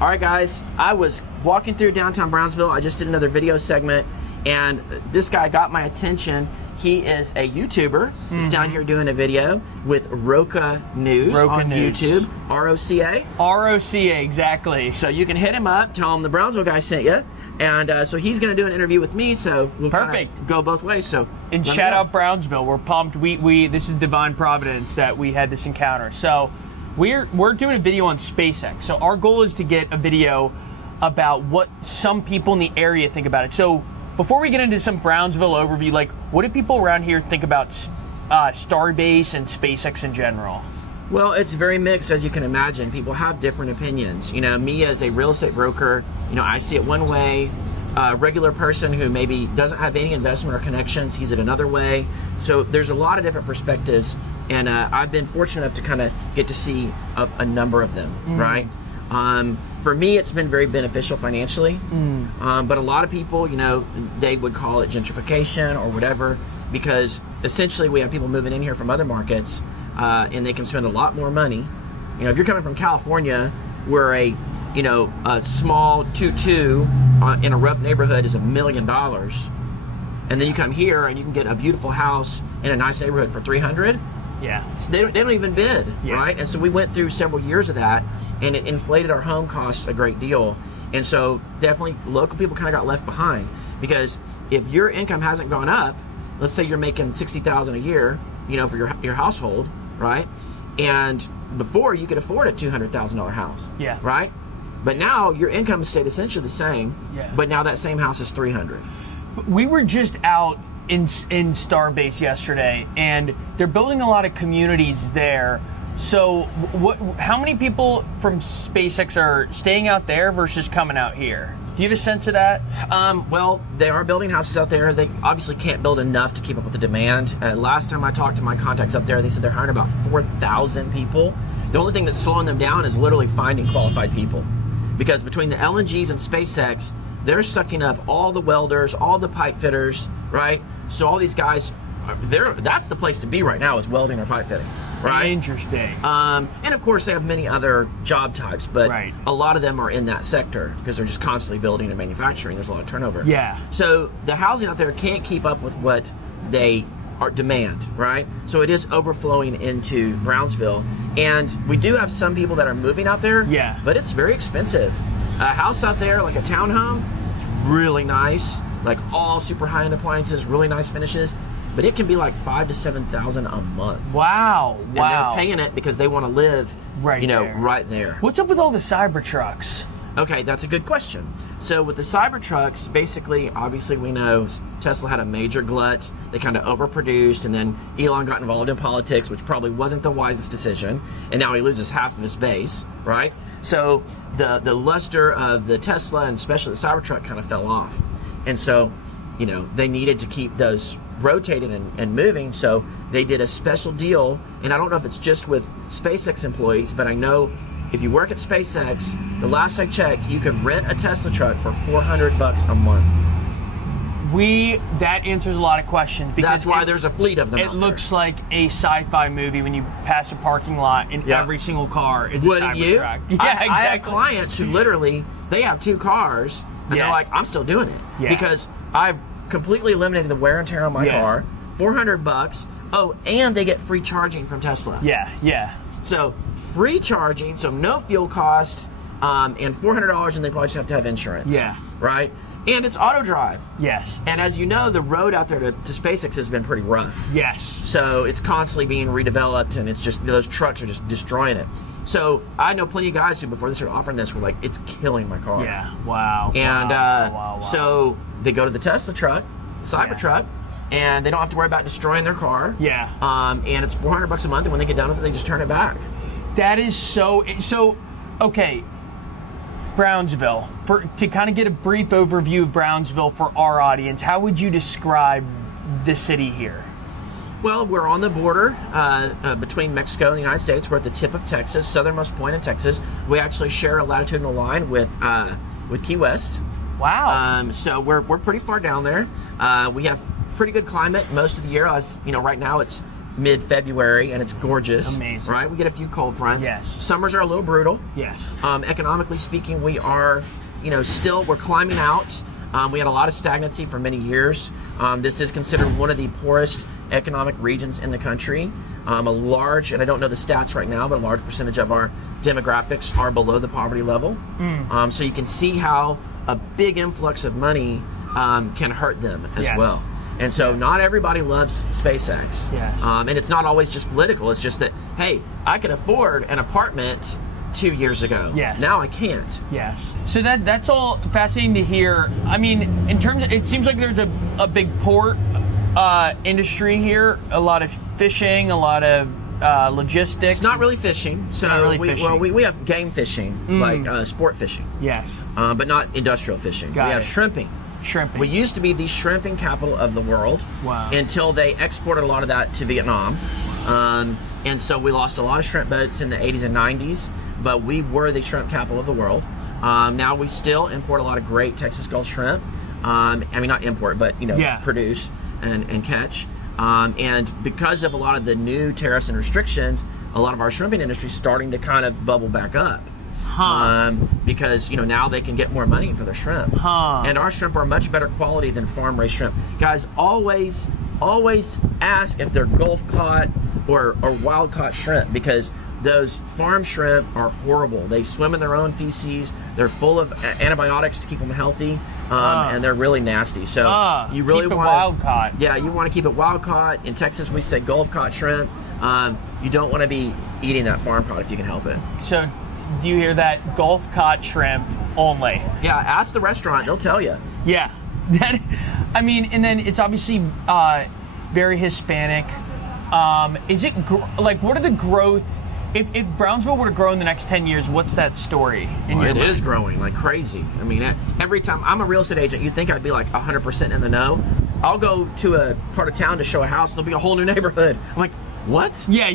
All right, guys, I was walking through downtown Brownsville. I just did another video segment, and this guy got my attention. He is a YouTuber. He's down here doing a video with RocaNews on YouTube. R-O-C-A? R-O-C-A, exactly. So you can hit him up, tell him the Brownsville guy sent you, and so he's going to do an interview with me, so we'll go both ways. So and shout out Brownsville. We're pumped. This is divine providence that we had this encounter. So we're doing a video on SpaceX. So our goal is to get a video about what some people in the area think about it. So before we get into some Brownsville overview, like, what do people around here think about Starbase and SpaceX in general? Well, it's very mixed, as you can imagine. People have different opinions. You know, me as a real estate broker, you know, I see it one way. A regular person who maybe doesn't have any investment or connections sees it another way. So there's a lot of different perspectives, and I've been fortunate enough to kind of get to see a number of them, right? For me, it's been very beneficial financially, but a lot of people, you know, they would call it gentrification or whatever, because essentially we have people moving in here from other markets, and they can spend a lot more money. You know, if you're coming from California, where a small 2-2 in a rough neighborhood is $1 million, and then you come here and you can get a beautiful house in a nice neighborhood for $300. Yeah, they don't even bid, right? And so we went through several years of that, and it inflated our home costs a great deal. And so definitely local people kind of got left behind, because if your income hasn't gone up, let's say you're making $60,000 a year, you know, for your household, right? And before you could afford a $200,000 house, right? But now your income stayed essentially the same, but now that same house is $300,000. We were just out in Starbase yesterday, and they're building a lot of communities there. So how many people from SpaceX are staying out there versus coming out here? Do you have a sense of that? Well, they are building houses out there. They obviously can't build enough to keep up with the demand. Last time I talked to my contacts up there, they said they're hiring about 4,000 people. The only thing that's slowing them down is literally finding qualified people. Because between the LNGs and SpaceX, they're sucking up all the welders, all the pipe fitters, right? So all these guys, that's the place to be right now, is welding or pipe fitting, right? Interesting. And of course they have many other job types, but a lot of them are in that sector because they're just constantly building and manufacturing. There's a lot of turnover. Yeah. So the housing out there can't keep up with what they demand, right? So it is overflowing into Brownsville, and we do have some people that are moving out there. Yeah. But it's very expensive. A house out there, like a townhome, it's really nice, like all super high-end appliances, really nice finishes, but it can be like $5,000 to $7,000 a month. Wow! And they're paying it because they want to live, right there. What's up with all the Cybertrucks? Okay, that's a good question. So with the Cybertrucks, basically, obviously we know Tesla had a major glut. They kind of overproduced, and then Elon got involved in politics, which probably wasn't the wisest decision, and now he loses half of his base, right? So the luster of the Tesla, and especially the Cybertruck, kind of fell off. And so, you know, they needed to keep those rotating and moving, so they did a special deal. And I don't know if it's just with SpaceX employees, but I know if you work at SpaceX, the last I checked, you can rent a Tesla truck for $400 a month. That answers a lot of questions. Because that's why there's a fleet of them. It looks like a sci-fi movie when you pass a parking lot and every single car is a Cybertruck. Yeah, exactly. I have clients who literally, they have 2 cars, and they're like, I'm still doing it because I've completely eliminated the wear and tear on my car. $400. Oh, and they get free charging from Tesla. So free charging, so no fuel cost, and $400, and they probably just have to have insurance. Right? And it's auto drive. And as you know, the road out there to SpaceX has been pretty rough. So it's constantly being redeveloped, and it's just, those trucks are just destroying it. So I know plenty of guys who, before they started offering this, were like, it's killing my car. And so they go to the Tesla truck, Cybertruck, and they don't have to worry about destroying their car. And it's $400 a month, and when they get done with it, they just turn it back. That is so okay. Brownsville, to kind of get a brief overview of Brownsville for our audience, how would you describe the city here? Well, we're on the border between Mexico and the United States. We're at the tip of Texas, southernmost point in Texas. We actually share a latitudinal line with Key West. Wow. So we're pretty far down there. We have pretty good climate most of the year. As you know, right now it's mid-February, and it's gorgeous. Amazing. Right? We get a few cold fronts. Yes. Summers are a little brutal. Yes. Economically speaking, we are, still, we're climbing out. We had a lot of stagnancy for many years. This is considered one of the poorest economic regions in the country. A large, and I don't know the stats right now, but a large percentage of our demographics are below the poverty level. So you can see how a big influx of money can hurt them as well. And so not everybody loves SpaceX. Yes. And it's not always just political. It's just that, hey, I could afford an apartment 2 years ago. Yes. Now I can't. Yes. So that's all fascinating to hear. I mean, in terms of, it seems like there's a big port industry here, a lot of fishing, a lot of logistics. It's not really fishing. So not really fishing. we have game fishing, like sport fishing. Yes. But not industrial fishing. We have shrimping. Shrimping. We used to be the shrimping capital of the world. Wow. Until they exported a lot of that to Vietnam. And so we lost a lot of shrimp boats in the 80s and 90s, but we were the shrimp capital of the world. Now we still import a lot of great Texas Gulf shrimp. I mean, not import, but produce and catch. And because of a lot of the new tariffs and restrictions, a lot of our shrimping industry is starting to kind of bubble back up. Because now they can get more money for their shrimp. And our shrimp are much better quality than farm-raised shrimp. Guys, always ask if they're Gulf caught or wild caught shrimp, because those farm shrimp are horrible. They swim in their own feces. They're full of antibiotics to keep them healthy, and they're really nasty. So you really want wild caught. Yeah, you want to keep it wild caught. In Texas, we say Gulf caught shrimp. You don't want to be eating that farm caught if you can help it. So, do you hear that? Gulf caught shrimp only. Yeah, ask the restaurant; they'll tell you. Yeah, I mean, and then it's obviously very Hispanic. Is it what are the growth? If Brownsville were to grow in the next 10 years, what's that story in your mind? It is growing like crazy. I mean, every time I'm a real estate agent, you'd think I'd be like 100% in the know. I'll go to a part of town to show a house. There'll be a whole new neighborhood. I'm like, what? Yeah.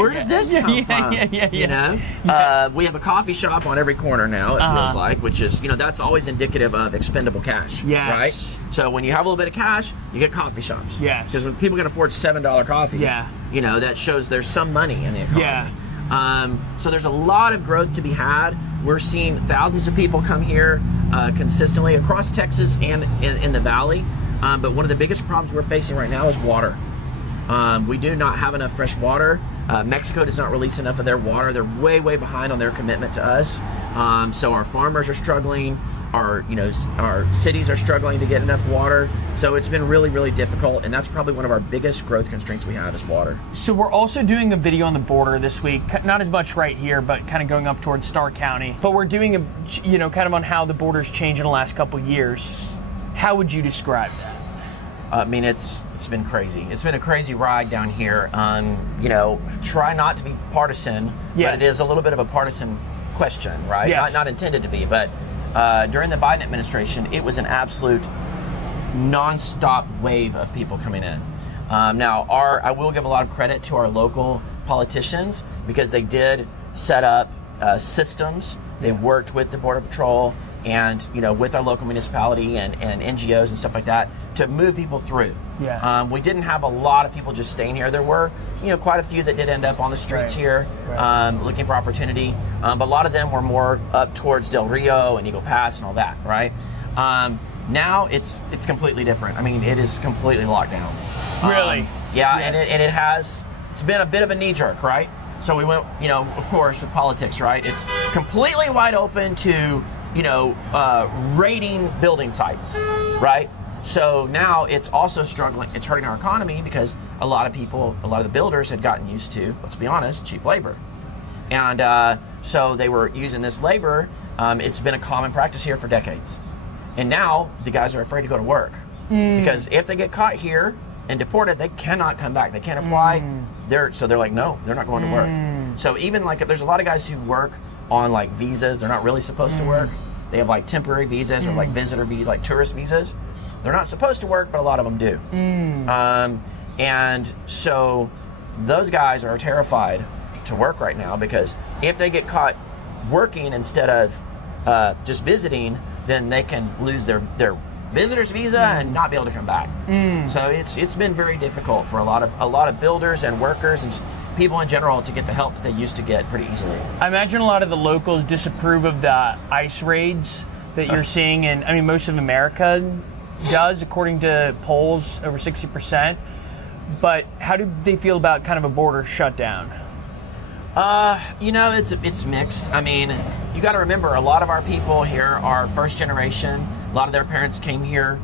Where did this come from? Yeah. We have a coffee shop on every corner now, it feels like, which is, that's always indicative of expendable cash. Yes. Right? So when you have a little bit of cash, you get coffee shops. Yes. Because when people can afford $7 coffee, that shows there's some money in the economy. Yeah. So there's a lot of growth to be had. We're seeing thousands of people come here consistently across Texas and in the valley. But one of the biggest problems we're facing right now is water. We do not have enough fresh water. Mexico does not release enough of their water. They're way behind on their commitment to us. So our farmers are struggling. Our cities are struggling to get enough water. So it's been really difficult, and that's probably one of our biggest growth constraints we have is water. So we're also doing a video on the border this week, not as much right here, but kind of going up towards Starr County. But we're doing a, kind of on how the border's changed in the last couple of years. How would you describe that? I mean, it's been crazy. It's been a crazy ride down here. Try not to be partisan, but it is a little bit of a partisan question, right? Yes. Not intended to be, but during the Biden administration, it was an absolute non-stop wave of people coming in. Now, I will give a lot of credit to our local politicians because they did set up systems. They worked with the Border Patrol and with our local municipality and NGOs and stuff like that to move people through. Yeah. We didn't have a lot of people just staying here. There were quite a few that did end up on the streets here looking for opportunity, but a lot of them were more up towards Del Rio and Eagle Pass and all that, right? Now it's completely different. I mean, it is completely locked down. Really? Yeah. And it's been a bit of a knee jerk, right? So we went, of course, with politics, right? It's completely wide open to raiding building sites, right? So now it's also struggling. It's hurting our economy because a lot of the builders had gotten used to, let's be honest, cheap labor. And so they were using this labor. It's been a common practice here for decades. And now the guys are afraid to go to work because if they get caught here and deported, they cannot come back. They can't apply. They're like, no, they're not going to work. So even there's a lot of guys who work on visas. They're not really supposed to work. They have temporary visas or visitor visas, tourist visas. They're not supposed to work, but a lot of them do. And so those guys are terrified to work right now because if they get caught working instead of just visiting, then they can lose their visitor's visa and not be able to come back. So it's been very difficult for a lot of builders and workers and just people in general to get the help that they used to get pretty easily. I imagine a lot of the locals disapprove of the ICE raids that you're seeing, and I mean most of America does, according to polls, over 60%. But how do they feel about kind of a border shutdown? It's mixed. I mean, you got to remember, a lot of our people here are first generation. A lot of their parents came here,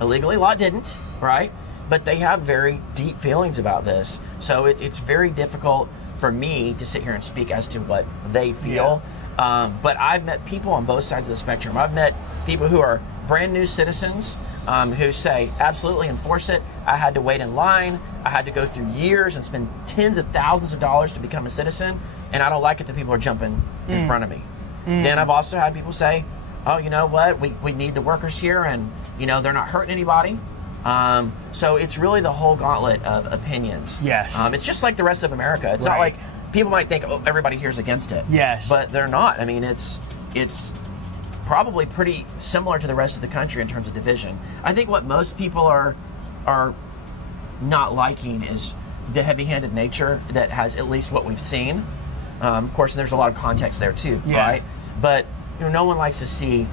illegally. A lot didn't, right? But they have very deep feelings about this. So it's very difficult for me to sit here and speak as to what they feel. Yeah. But I've met people on both sides of the spectrum. I've met people who are brand new citizens who say, absolutely enforce it. I had to wait in line. I had to go through years and spend tens of thousands of dollars to become a citizen, and I don't like it that people are jumping in front of me. Then I've also had people say, oh, you know what, we need the workers here, and they're not hurting anybody. So it's really the whole gauntlet of opinions. Yes. It's just like the rest of America. It's not like people might think, oh, everybody here's against it. Yes. But they're not. I mean, it's probably pretty similar to the rest of the country in terms of division. I think what most people are not liking is the heavy-handed nature that has at least what we've seen. Of course, and there's a lot of context there too, right? But no one likes to see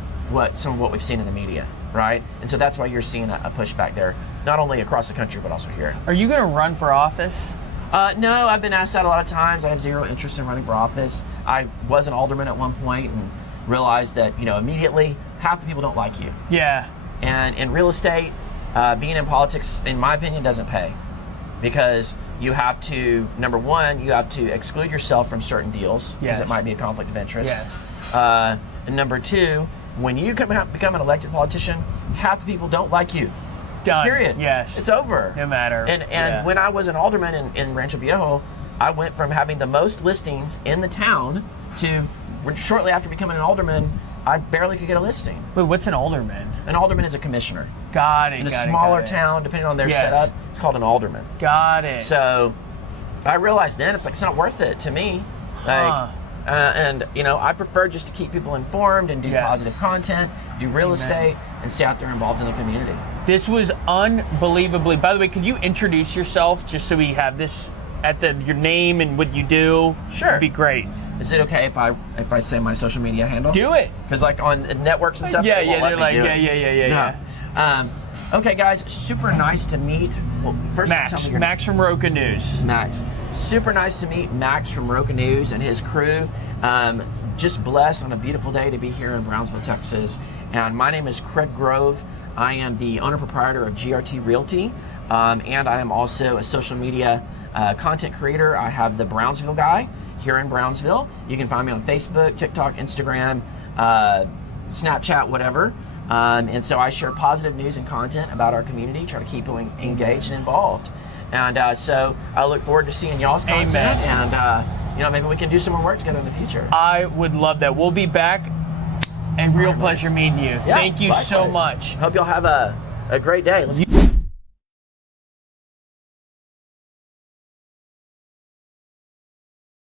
some of what we've seen in the media, right? And so that's why you're seeing a pushback there, not only across the country but also here. Are you going to run for office? No, I've been asked that a lot of times. I have zero interest in running for office. I was an alderman at one point and realized that immediately half the people don't like you. Yeah. And in real estate, being in politics, in my opinion, doesn't pay, because you have to, number one, you have to exclude yourself from certain deals because it might be a conflict of interest. Yes. And number two, when you become an elected politician, half the people don't like you. Done. Period. Yes. It's over. No matter. And when I was an alderman in Rancho Viejo, I went from having the most listings in the town to shortly after becoming an alderman, I barely could get a listing. Wait, what's an alderman? An alderman is a commissioner. Got it. In a smaller town, depending on their setup, it's called an alderman. Got it. So I realized then it's not worth it to me. And I prefer just to keep people informed and do positive content, do real estate, and stay out there involved in the community. This was unbelievably. By the way, could you introduce yourself just so we have this at your name and what you do? Sure. It'd be great. Is it okay if I say my social media handle? Do it. Because like on networks and stuff, they're like, yeah. Okay, guys, super nice to meet. Well, first Max. tell me your Max from RocaNews. Max. Super nice to meet Max from RocaNews and his crew. Just blessed on a beautiful day to be here in Brownsville, Texas. And my name is Craig Grove. I am the owner-proprietor of GRT Realty, and I am also a social media content creator. I have the Brownsville Guy here in Brownsville. You can find me on Facebook, TikTok, Instagram, Snapchat, whatever. And so I share positive news and content about our community, try to keep people engaged and involved. And so I look forward to seeing y'all's content. Amen. And maybe we can do some more work together in the future. I would love that. We'll be back. And real pleasure meeting you. Yeah, Thank you likewise. so much. Hope y'all have a great day. Let's